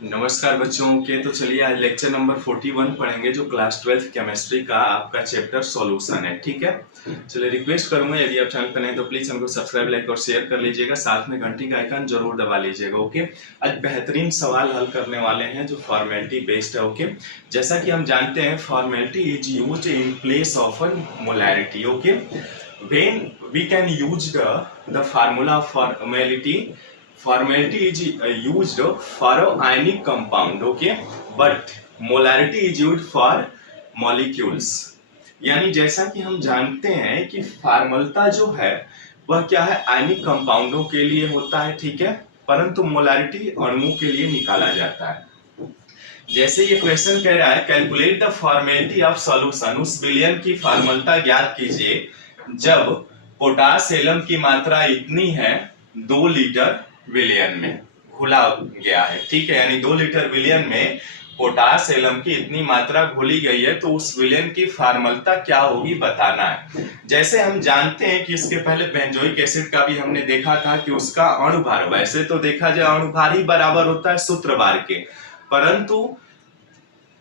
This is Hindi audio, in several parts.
नमस्कार बच्चों के। तो चलिए आज लेक्चर नंबर 41 पढ़ेंगे जो क्लास 12 केमिस्ट्री का आपका चैप्टर सॉल्यूशन है। ठीक है, चलिए रिक्वेस्ट करूंगा यदि आप चैनल पर नए तो प्लीज हमको सब्सक्राइब लाइक और शेयर कर लीजिएगा, साथ में घंटी का आइकन जरूर दबा लीजिएगा। ओके, आज बेहतरीन सवाल हल करने वाले हैं जो फॉर्मेलिटी बेस्ड है। ओके, जैसा कि हम जानते हैं formality is used in place of a molarity. Okay, when we can use the formula of formality is used for a ionic compound, okay, but molarity is used for molecules। यानी जैसा कि हम जानते हैं कि फॉर्मलता जो है वह क्या है, आयनिक कंपाउंडों के लिए होता है, ठीक है, परंतु मोलारिटी अणुओं के लिए निकाला जाता है। जैसे ये क्वेश्चन कह रहा है calculate the formality of solution, उस विलयन की फॉर्मलता ज्ञात कीजिए जब पोटास एलम की मात्रा इतनी है 2 लीटर विलयन में घुला गया है। ठीक है, यानी 2 लीटर विलयन में पोटास एलम की इतनी मात्रा घुली गई है, तो उस विलयन की फॉर्मलता क्या होगी बताना है। जैसे हम जानते हैं कि इसके पहले बेंजोइक एसिड का भी हमने देखा था कि उसका अणुभार, वैसे तो देखा जाए अणुभार ही बराबर होता है सूत्रभार के, परंतु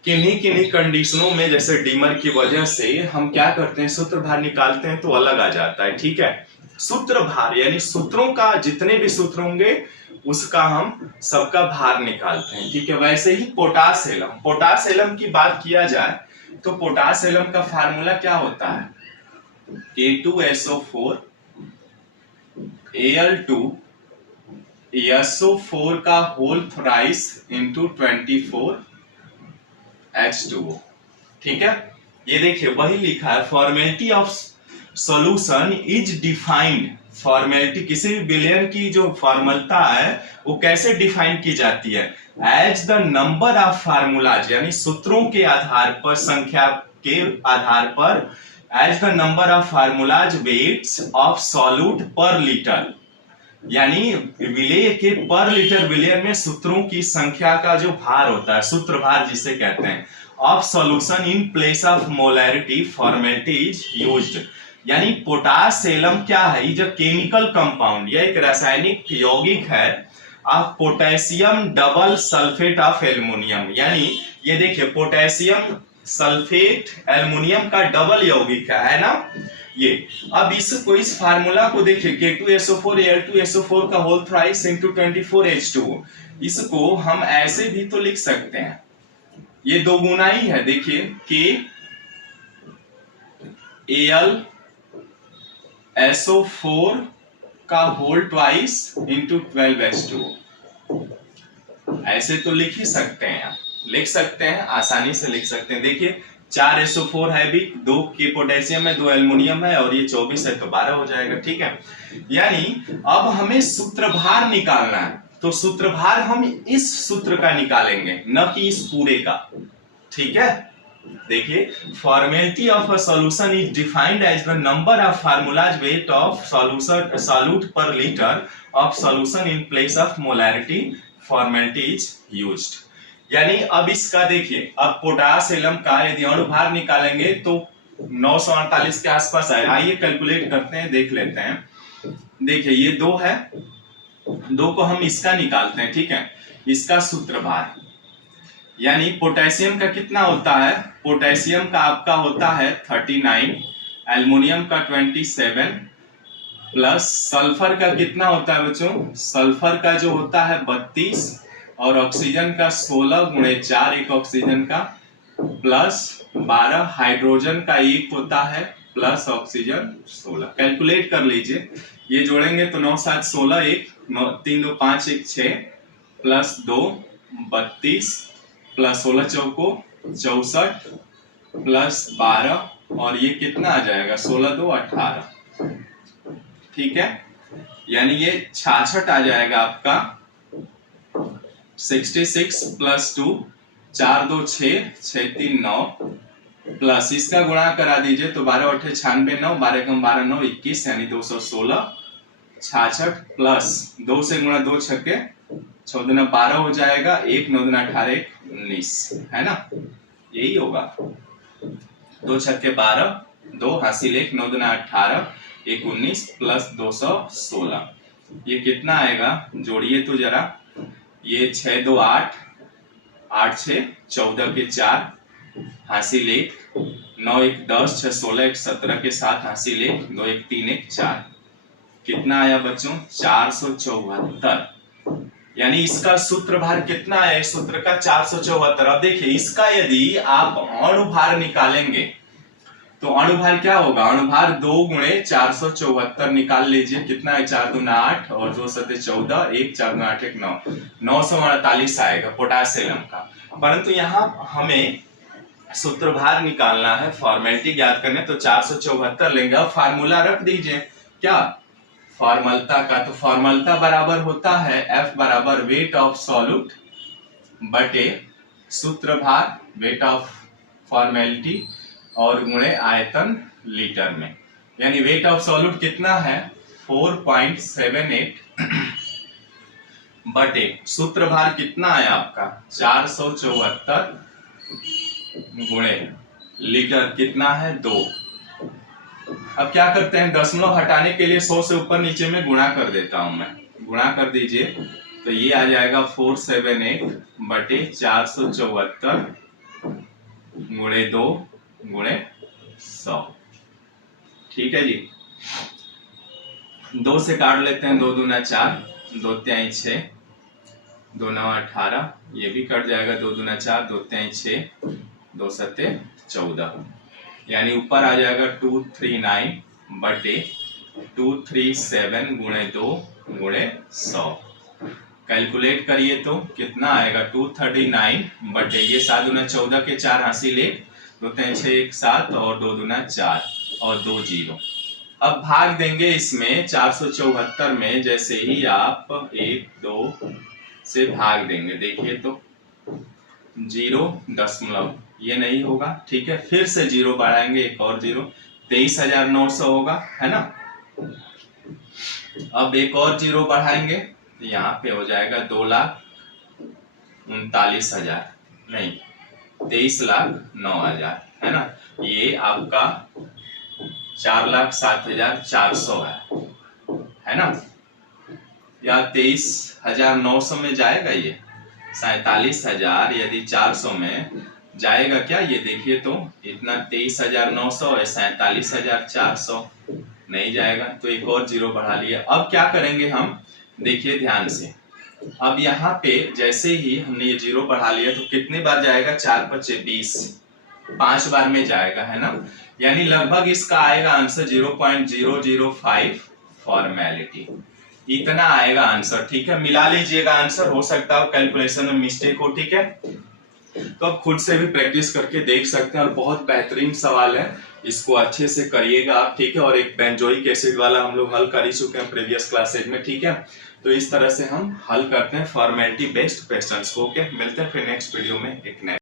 किन्हीं किन्हीं कंडीशनों में जैसे डीमर की वजह से हम क्या करते हैं, सूत्र भार निकालते हैं तो अलग आ जाता है। ठीक है, सूत्र भार यानी सूत्रों का जितने भी सूत्र होंगे उसका हम सबका भार निकालते हैं। ठीक है, वैसे ही पोटास एलम की बात किया जाए तो पोटास एलम का फार्मूला क्या होता है, K2SO4 Al2 SO4 का होल थ्राइस इंटू 24 H2O। ठीक है, ये देखिए वही लिखा है formality of solution is defined. Formality किसी भी विलयन की जो फॉर्मलता है वो कैसे डिफाइन की जाती है, as the number of formulas, यानी सूत्रों के आधार पर, संख्या के आधार पर, as the number of formulas weights of solute per litre, यानी विलेय के पर लीटर विलयन में सूत्रों की संख्या का जो भार होता है, सूत्र भार जिसे कहते हैं, of solution in place of molarity formality is used. यानी पोटास एलम क्या है, ये जो केमिकल कंपाउंड, यह एक रासायनिक यौगिक है of potassium double sulphate of aluminium. यानी ये देखिए पोटेशियम सल्फेट एल्युमिनियम का डबल यौगिक है ना ये। अब इसको, इस फार्मूला को देखिए K2SO4 Al2SO4 का होल थ्राइस इंटू 24 H2O, इसको हम ऐसे भी तो लिख सकते हैं, ये दो गुना ही है। देखिए KAlSO4 का होल ट्वाइस इंटू 12 H2O, ऐसे तो लिख ही सकते हैं, लिख सकते हैं, आसानी से लिख सकते हैं। देखिए 4 SO4 है भी, 2 के पोटेशियम है, 2 एल्युमिनियम है और ये 24 है तो 12 हो जाएगा। ठीक है, यानी अब हमें सूत्रभार निकालना है, तो सूत्रभार हम इस सूत्र का निकालेंगे, न कि इस पूरे का। ठीक है, देखिए formality of a solution is defined as the number of formulas weight of solution solute per litre of solution in place of molarity formality is used. यानी अब इसका देखिए, अब पोटास एलम का यदि अणुभार निकालेंगे तो 948 के आसपास आएगा। आइए कैलकुलेट करते हैं, देख लेते हैं। देखिए ये 2 है, 2 को हम इसका निकालते हैं। ठीक है, इसका सूत्रभार यानी पोटेशियम का कितना होता है, पोटेशियम का आपका होता है 39, एल्युमिनियम का 27 प्लस सल्फर का कितना होता है बच्चों, सल्फर का जो होता है 32 और ऑक्सीजन का 16 गुणे 4, एक ऑक्सीजन का प्लस 12, हाइड्रोजन का 1 होता है प्लस ऑक्सीजन 16। कैलकुलेट कर लीजिए, ये जोड़ेंगे तो 9 7 16, 1 9 3 2 5 1 6 प्लस 2 32 प्लस 16 चौको 64 प्लस 12 और ये कितना आ जाएगा 16 2 18। ठीक है, यानी ये 66 आ जाएगा आपका, 66 प्लस 2 4 2 6 6 3 9 प्लस इसका गुणा करा दीजिए तो 12 8 96 9 12 कम 12 9 21 यानी 216 66 प्लस 2 से गुणा 2 छक्के 6 दूना 12 हो जाएगा, 1 9 दूना 18 1 19 है ना, यही होगा। 2 छक्के 12, 2 हासिल 1 9 दूना 18 1 19 प्लस 216, ये कितना आएगा, जोड़िए तो जरा, ये 6 2 8 8 6 14 के 4 हासिल 1, 9 1 10, 6 16 1 17 के 7 हासिल 1, 2 1 3 1 4। कितना आया बच्चों? 474। यानी इसका सूत्र भार कितना है? इस सूत्र का 474। अब देखिए इसका यदि आप अणुभार निकालेंगे तो अणुभार क्या होगा? अणुभार 2 गुणे 474 निकाल लीजिए। कितना है? 4 दूना 8 और 2 सते 14, 1 4 दूना 8 1 9, 948 आएगा पोटासियम का। परंतु यहाँ हमें सूत्रभार निकालना है, फॉर्मेलिटी याद करने, तो 474 लेंगे। अब फार्मूला रख दीजिए क्या फॉर्मलता का, तो फॉर्मलता बराबर होता है F बराबर वेट ऑफ सॉल्यूट बटे सूत्रभार वेट ऑफ फॉर्मेलिटी और गुणे आयतन लीटर में। यानी वेट ऑफ सॉल्यूट कितना है? 4.78 बटे सूत्रभार कितना है आपका? 474 गुणे लीटर कितना है? 2। अब क्या करते हैं? दशमलव हटाने के लिए 100 से ऊपर नीचे में गुणा कर देता हूं मैं। गुणा कर दीजिए तो ये आ जाएगा 478 बटे 474 गुणे 2 गुणे 100। ठीक है जी। 2 से काट लेते हैं। 2 दूना 4, 2 त्याई 6, 2 9 18, ये भी कट जाएगा। 2 दूना 4, 2 त्याई 6, 2 सते 14। यानी ऊपर आ जाएगा 239 बटे 237 गुणे 2 गुणे 100। कैलकुलेट करिए तो कितना आएगा? 239 बटे ये 7 दूना 14 के 4 हासिल 1, 2 3 6 1 7 और 2 दूना 4 और 2 0। अब भाग देंगे इसमें 474 में। जैसे ही आप 1 2 से भाग देंगे, देखिए तो 0 ये नहीं होगा। ठीक है, फिर से 0 बढ़ाएंगे, एक और 0, 23,900 होगा, है ना। अब एक और 0 बढ़ाएंगे तो यहाँ पे हो जाएगा 2,39,000, नहीं 23,09,000, है ना। ये आपका 4,07,400 है ना, या 23,900 में जाएगा ये 47,000 यदि 400 में जाएगा क्या? ये देखिए तो इतना 23,900 है, 47,400 नहीं जाएगा, तो एक और 0 बढ़ा लिया। अब क्या करेंगे हम? देखिए ध्यान से। अब यहाँ पे जैसे ही हमने ये 0 बढ़ा लिया तो कितने बार जाएगा? 4 5 20, 5 बार में जाएगा, है ना। यानी लगभग इसका आएगा आंसर 0.005 फॉर्मेलिटी, इतना आएगा आंसर। ठीक है, मिला लीजिएगा आंसर, हो सकता है कैलकुलेशन में मिस्टेक हो। ठीक है, तो आप खुद से भी प्रैक्टिस करके देख सकते हैं और बहुत बेहतरीन सवाल है, इसको अच्छे से करिएगा आप। ठीक है, और एक बेंजोइक एसिड वाला हम लोग हल कर ही चुके हैं प्रीवियस क्लासेज में। ठीक है, तो इस तरह से हम हल करते हैं फॉर्मेलिटी बेस्ड क्वेश्चंस को। ओके, मिलते हैं फिर नेक्स्ट वीडियो में एक नए